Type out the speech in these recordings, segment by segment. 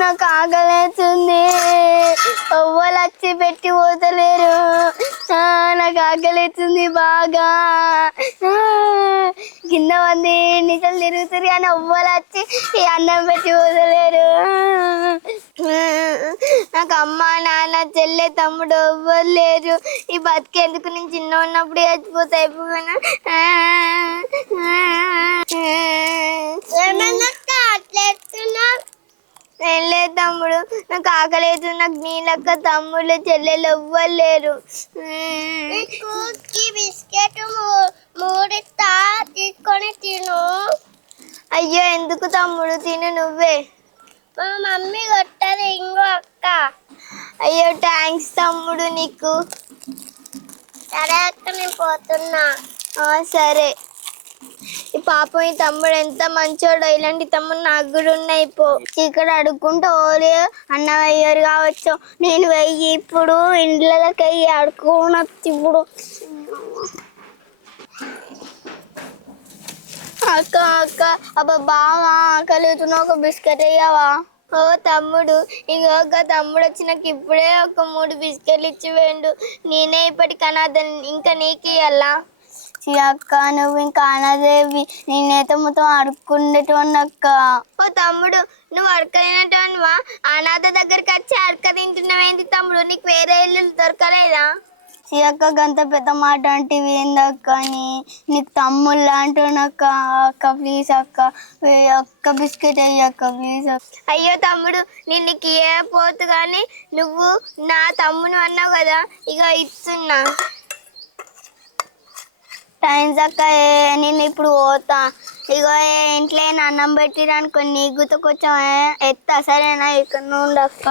నాకు ఆకలేస్తుంది ఎవ్వరు వచ్చి పెట్టి పోతలేరు నాకు ఆకలేస్తుంది బాగా. కింద మంది నిజం తిరుగుతారు కానీ ఎవ్వరు వచ్చి ఈ అన్నం పెట్టి పోతలేరు నాకు అమ్మ నాన్న చెల్లె తమ్ముడు ఎవ్వరు లేరు. ఈ బతికేందుకు నేను చిన్న ఉన్నప్పుడు చచ్చిపోతా అయిపోయినా? ఏం లేదు తమ్ముడు. నాకు ఆకలేదు నాకు నీలక్క తమ్ముళ్ళు చెల్లెలు ఎవ్వరు లేరు. బిస్కెట్ మూడిస్తా. తీసుకొని తిను. అయ్యో ఎందుకు తమ్ముడు? తిను నువ్వే. మా మమ్మీ కొట్టదు. ఇంకో అక్క. అయ్యో థ్యాంక్స్ తమ్ముడు నీకు. సరే అక్క నేను పోతున్నా. సరే. పాపం ఈ తమ్ముడు ఎంత మంచోడో ఇలాంటి తమ్ముడు నాకు కూడా ఉన్నాయి పో. ఇక్కడ అడుక్కుంటూ ఓలే అన్న అయ్యారు కావచ్చు. నేను వెయ్యి ఇప్పుడు ఇండ్లకి అయ్యి అడుక్కోనొచ్చు ఇప్పుడు. అక్క అక్క అబ్బా బావా ఆకలితున్న ఒక బిస్కెట్ అయ్యావా ఓ తమ్ముడు ఇంకొక తమ్ముడు వచ్చి నాకు ఇప్పుడే ఒక మూడు బిస్కెట్లు ఇచ్చి వేయండు నేనే ఇప్పటికన్నా దాన్ని ఇంకా నీకు ఇవ్వాలా అక్క నువ్వు ఇంకా అనదేవి. నేనైతే మొత్తం అడుక్కుండేటోని అక్క ఓ తమ్ముడు నువ్వు అడకలేనటోనివా అనాథ దగ్గరికి వచ్చి అడక తింటున్నావేంటి తమ్ముడు? నీకు వేరే ఇల్లు దొరకలేదా? అక్క గంత పెద్ద మాట అంటే ఏందక్క అని నీకు తమ్ముళ్ళు అంటున్నాక అక్క ప్లీజ్ అక్క. అక్క బిస్కెట్ అయ్యి అక్క ప్లీజ్ అయ్యో తమ్ముడు నేను నీకు ఏ పోతు కానీ నువ్వు నా తమ్ముడు అన్నావు కదా ఇక ఇస్తున్నా. టైమ్స్ అక్క నేను ఇప్పుడు పోతా. ఇగో ఇంట్లో ఏమైనా అన్నం పెట్టిరనుకో నీ కొంచెం ఎత్తా సరేనా? ఇక్కడ నుండి అక్క.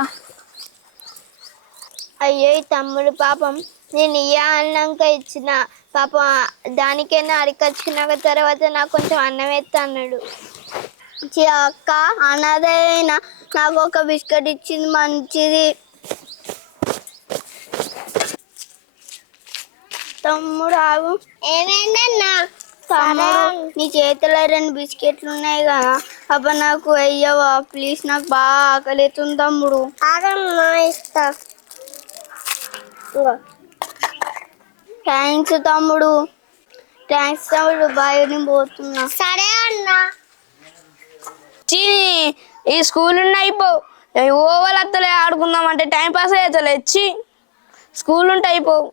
అయ్యో ఈ తమ్ముడు పాపం నేను ఇయ్య అన్నాక ఇచ్చిన. పాపం దానికైనా అరికొచ్చుకున్నాక తర్వాత నాకు కొంచెం అన్నం ఎత్తా అన్నాడు. ఛీ, అక్క అన్నదైనా నాకు ఒక బిస్కెట్ ఇచ్చింది మంచిది. తమ్ముడు ఆగు ఏమైందన్నా తమ్ముడు నీ చేతిలో రెండు బిస్కెట్లు ఉన్నాయి కదా అబ్బా నాకు అయ్యవా ప్లీజ్ నాకు బాగా ఆకలి అవుతుంది తమ్ముడు. ఆగమ్మా ఇస్తా. థ్యాంక్స్ తమ్ముడు. థ్యాంక్స్ తమ్ముడు బాయ్ నేను పోతున్నా. సరే అన్నా. చీ ఈ స్కూల్ ఉన్నాయి పో. ఓవర్ అత్తలే ఆడుకుందాం అంటే టైం పాస్ అయ్యేతలే వచ్చి స్కూల్ ఉంటే అయిపోవు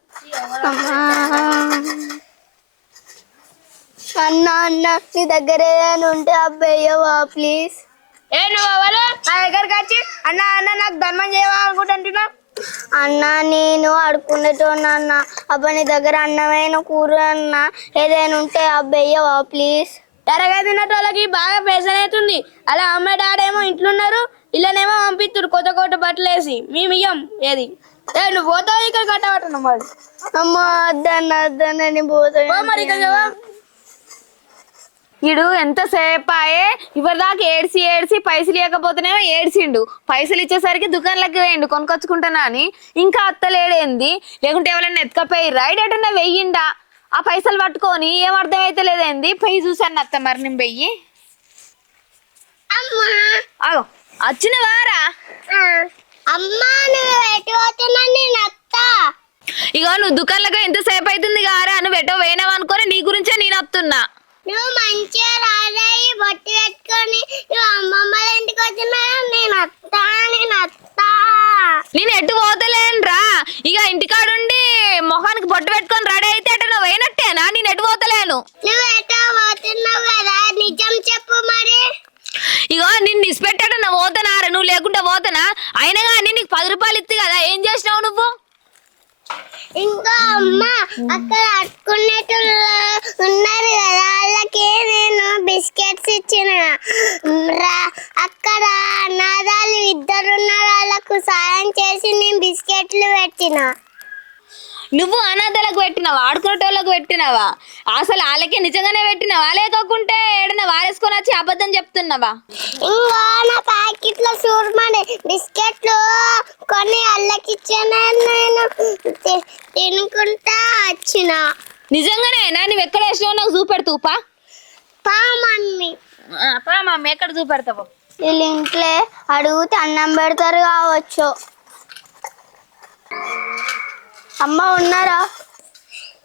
అన్న అన్న నీ దగ్గర ఏదైనా ఉంటే అబ్బాయ్యవా ప్లీజ్. ఏ నువ్వు అవ్వాలి నా దగ్గరికి వచ్చి? అన్న అన్న నాకు ధర్మం చేయాలనుకుంటున్నా అన్న నేను అడుక్కునేటోన్నా అన్న. అబ్బా నీ దగ్గర అన్నమైన కూర అన్న. ఏదైనా ఉంటే అబ్బాయ్యవా ప్లీజ్. ఎరగా తిన్నటోళ్ళకి బాగా పెసన్ అవుతుంది. అలా అమ్మ డాడేమో ఇంట్లో ఉన్నారు ఇల్లనేమో పంపిస్తురు కొత్త కొత్త బట్టలు వేసి మేము ఇయ్యం ఏది? ఏ నువ్వు పోతావు ఇక్కడ కట్టబట్టను మరి? అమ్మ అద్దన్న అద్దన్న నేను పోతాను మరి ఇక్కడ చెప్పు. ఈడు ఎంతసేపు ఆయే ఇవరిదాకా ఏడ్చి ఏడ్చి పైసలు ఇవ్వకపోతేనేమో ఏడ్చిండు. పైసలు ఇచ్చేసరికి దుకాణంలోకి వేయండు కొనుకొచ్చుకుంటానా అని. ఇంకా అత్తలేడేంది? లేకుంటే ఎవరైనా ఎత్తుకపోయి రైడ్ ఎటన్నా వెయ్యిండా? ఆ పైసలు పట్టుకొని ఏం అర్థం అయితే లేదేంది పొయ్యి చూసాను అత్త మరి నేను వెయ్యి అమ్మా. ఆగో వచ్చిన వారా? అమ్మా నువ్వు ఎటు పోతున్నా నేను అత్తా. ఇగో నువ్వు దుకాణంలోకి ఎంతసేపు అవుతుంది కారా నువ్వు ఎటో పోయినావు అనుకొని నీ గురించే నేను వస్తున్నా నువ్వు మంచిగా రాజాయి బొట్టు పెట్టుకొని నువ్వు అమ్మమ్మ ఇంటికి వచ్చినా నేను అత్తా నేను అత్తా. నేను ఎటు పోతలేనురా? ఇక ఇంటికాడుండి మొహానికి బొట్టు పెట్టుకొని రెడీ అయితే అటు నువ్వు పోయినట్టేనా నేను ఎటు పోతలేను నువ్వు ఎటో పోతున్నావు కదా నిజం చెప్పు మరి ఇగో నిన్ను ఇసిపెట్టాడు నా పోతనారా నువ్వు లేకుంటే పోతనా అయినా కానీ నీకు పది రూపాయలు ఇస్తే కదా ఏం చేసినావు నువ్వు ఇంకా అమ్మ అక్కడ అట్టుకునేటోళ్ళు ఉన్నారు కదా వాళ్ళకి నేను బిస్కెట్స్ ఇచ్చిన రా అక్కడ అనాథాలు ఇద్దరు ఉన్నారు వాళ్ళకు సాయం చేసి నేను బిస్కెట్లు పెట్టిన నువ్వు అనాథలకు పెట్టినావా? ఆడుకునేటోళ్ళకు పెట్టినావా? అసలు వాళ్ళకే నిజంగానే పెట్టినావా? లేకోకుంటే ఏడన్నా వారేసుకొని వచ్చి అబద్ధం చెప్తున్నావా? ఇంకా నా ప్యాకెట్లో చూడమని బిస్కెట్లు కొన్ని అల్లకి నేను? తినుకుంటా వచ్చిన. నిజంగానే? నువ్వు ఎక్కడ వేసినావు నాకు చూపెడుతూ పా. పా మమ్మీ. పా మమ్మీ ఎక్కడ చూపెడతావు? వీళ్ళ ఇంట్లో అడిగితే అన్నం పెడతారు కావచ్చు. అమ్మ ఉన్నారా?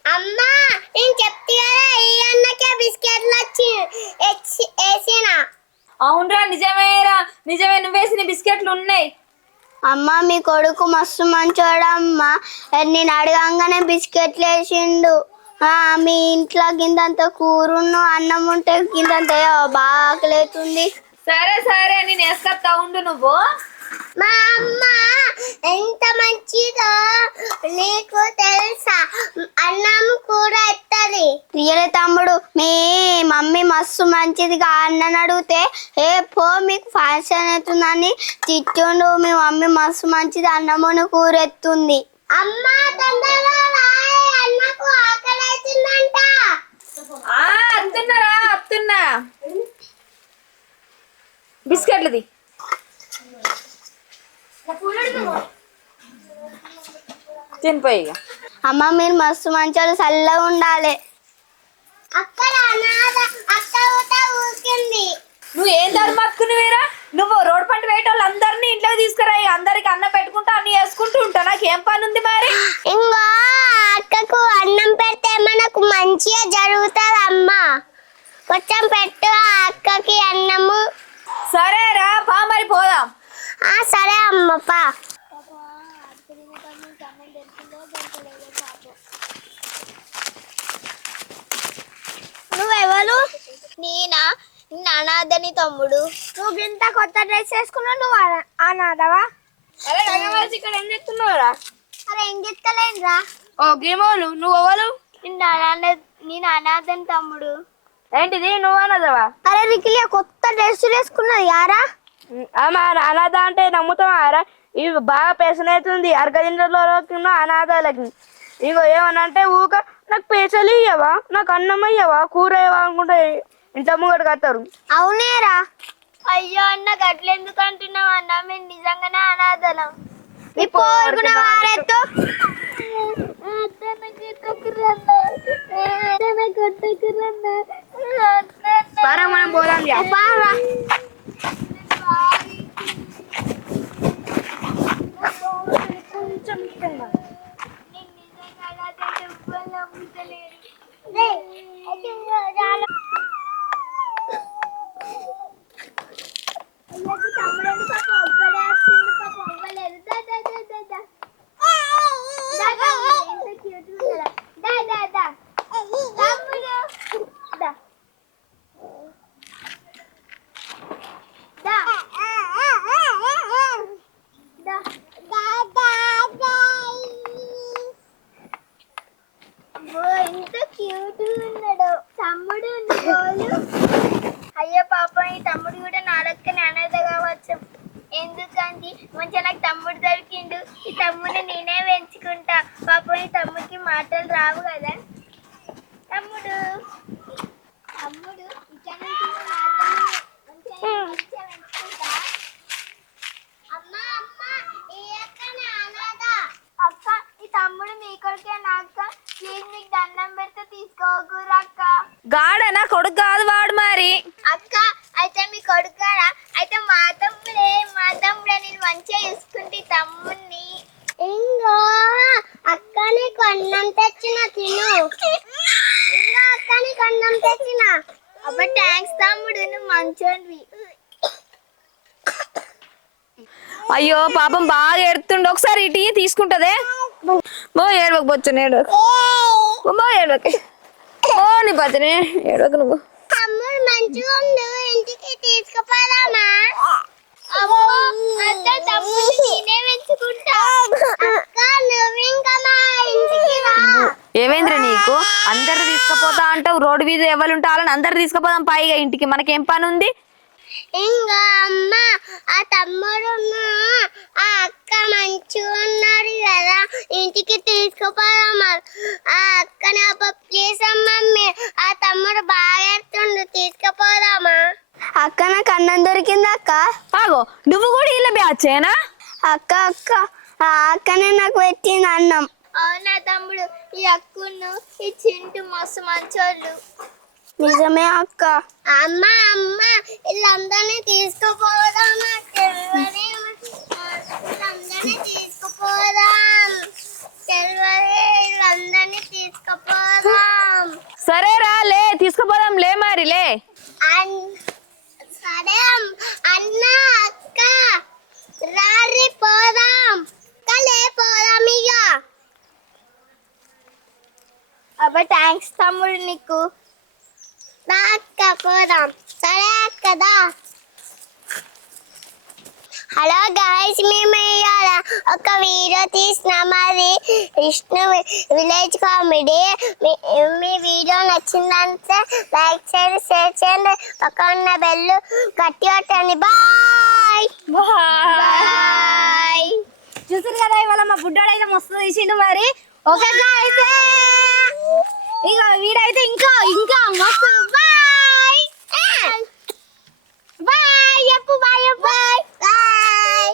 అమ్మా నేను చెప్తే కదా ఈ అన్నకే బిస్కెట్లు వచ్చి వేసినా. అవునరా నిజమేరా. నిజమే నువ్వు వేసిన బిస్కెట్లు ఉన్నాయి. అమ్మ మీ కొడుకు మస్తు మంచోడమ్మ నేను అడగంగానే బిస్కెట్లు వేసిండు. ఆ, మీ ఇంట్లో గింతంత కూరును అన్నం ఉంటే గింతంత బాగా ఆకలేతుంది. సరే సరే నేను వేసుకొస్తా ఉండు నువ్వు. మా అమ్మ ఎంత మంచిదో నీకు తెలుసా? అన్నం కూర ఎత్తది. రియలే తమ్ముడు మీ మమ్మీ మస్తు మంచిది అన్నని అడిగితే ఏ పో మీకు ఫ్యాషన్ అవుతుందని తిట్టుండు. మీ మమ్మీ మస్తు మంచిది అన్నమును కూర ఎత్తుంది. అమ్మ తొందరగా అన్నకు ఆకలి అవుతుందంట. ఆ అత్తున్నారా అత్తున్నా బిస్కెట్లది. తినిపోయి ఇక. అమ్మ మీరు మస్తు మంచోళ్ళు చల్లగా ఉండాలి. నువ్వు ఏం ధర్మక్కుని వేరా? నువ్వు రోడ్ పంట వేయటం వాళ్ళందరినీ ఇంట్లోకి తీసుకురా. అందరికి అన్నం పెట్టుకుంటా అన్ని వేసుకుంటూ ఉంటా. నాకేం పని ఉంది మరి? ఇంకా అక్కకు అన్నం పెడితే మనకు మంచిగా జరుగుతుంది అమ్మ కొంచెం పెట్టు ఆ అక్కకి అన్నము. సరేరా సరే అమ్మ పా నువ్వెవరు? నేనా? అనాథని తమ్ముడు. నువ్వు ఇంత కొత్త డ్రెస్ వేసుకున్నావు నువ్వు అనా- అనాథవా? అరే ఇక్కడ ఏం చేస్తున్నావురా? అరే ఏం చెప్తలేనురా ఓ గేమోలు నువ్వు ఎవరు నిన్న అనాథ నేను అనాథని తమ్ముడు. ఏంటిది? నువ్వు అన్నదవా అరే రికిలియా కొత్త డ్రెస్ వేసుకున్నది యారా? ఆమె అనాథ అంటే నమ్ముతావారా ఇవి బాగా పెసనవుతుంది అర్గదింట్లో అనాథాలకి. ఇగో ఏమనంటే ఊక నాకు పేసలు ఇయ్యవా? నాకు అన్నం అయ్యవా కూర ఇవ్వవా అనుకుంటే ఇంత ముంగడికి వస్తారు అవునేరా. అయ్యో అన్న గట్లెందుకు అంటున్నావు అన్న? మేము నిజంగానే అనాథలం. నీ పోరుకున్న వారెత్తు పరా మనం పోదాం బాగా ఎంత క్యూట్ ఉన్నాడు తమ్ముడు ఉంది గోలు అయ్యో పాప ఈ తమ్ముడు కూడా నా లెక్కనే అనేది కావచ్చు ఎందుకంటే మంచిగా నాకు తమ్ముడు దొరికిండు ఈ తమ్ముడిని నేనే పెంచుకుంటా పాపం ఈ తమ్ముడికి మాటలు రావు కదా తమ్ముడు తమ్ముడు ఇక్కడ నుంచి నువ్వు నా తమ్ముడిని మంచిగా మంచిగా పెంచుకుంటా అమ్మ అమ్మ ఈ అక్కనే అనాథ అక్క ఈ తమ్ముడు మీ కొడుకే నా అక్క ప్లీజ్ మీకు దండం పెడితే తీసుకోకూరు అక్క గాడ నా కొడుకు కాదు వాడు మరి. అక్క అయితే మీ కొడుకారా అయితే మా తమ్ముడే మా తమ్ముడే నేను మంచిగా చూసుకుంటే తమ్ముడిని ఇంగో అక్కని కొన్నం తెచ్చిన తిను. ఇంగో అక్కని కొన్నం తెచ్చిన. అబ్బ థ్యాంక్స్ తమ్ముడు నువ్వు మంచోడివి. అయ్యో పాపం బాగా ఎడుతుండు. ఒకసారి ఇటీ తీసుకుంటదే. బో ఏడవకు నీ బచ్చనే ఏడవకు నువ్వు. తమ్ముడు మంచిగా ఉండు ఇంటికి తీసుకుపోదామా? అమ్మో అత్త తమ్ముడు నేనే పెంచుకుంటా. అక్క నువ్వు ఇంకా మా ఇంటికి రా. ఏమైందిరా నీకు? అందరు తీసుకుపోతా అంటావు రోడ్డు మీద ఎవరు ఉంటారని అందరు తీసుకుపోదాం పైగా ఇంటికి. మనకేం పని ఉంది ఇంకా అమ్మ ఆ తమ్ముడును ఆ అక్క మంచిగా ఉన్నారు కదా ఇంటికి తీసుకుపోదామా? ఆ అక్కని అప్ప ప్లీజ్ మమ్మీ ఆ తమ్ముడు బాగా ఎత్తుండు తీసుకుపోదామా? అక్క నాకు అన్నం దొరికింది అక్క. ఆగో నువ్వు కూడా ఇలా బ్యాచేనా? అక్క అక్క ఆ అక్కనే నాకు పెట్టింది అన్నం. అవునా తమ్ముడు ఈ అక్కును ఈ చింటు మస్తు మంచోళ్ళు. నిజమే అక్క. అమ్మ అమ్మ వీళ్ళందరినీ తీసుకుపోదాం వీళ్ళందరినీ తీసుకుపోదాం. వీళ్ళందరినీ తీసుకుపోదాం. సరేరా లే తీసుకుపోదాం లే మరి లే. అన్- సరే అన్న అక్క. రారి పోదాం. కలే పోదాం ఇక అబ్బా థ్యాంక్స్ తమ్ముడు నీకు. రా అక్క పోదాం సరే అక్కదా హలో గాయస్ మేము ఇవాళ ఒక వీడియో తీసినాం. అది విష్ణు విలేజ్ కామెడీ. మీ మీ వీడియో నచ్చిందంటే లైక్ చేయండి షేర్ చేయండి. పక్క ఉన్న బెల్ గట్టి కొట్టండి. బాయ్! బాయ్! చూసారు కదా ఇవాళ మా బుడ్డోడు అయితే మస్తు తీసిండు మరి. ఓకే అయితే ఇక వీడైతే ఇంకా ఇంకా మస్తు బాయ్ బాయ్ చెప్పు బాయ్ బాయ్ బాయ్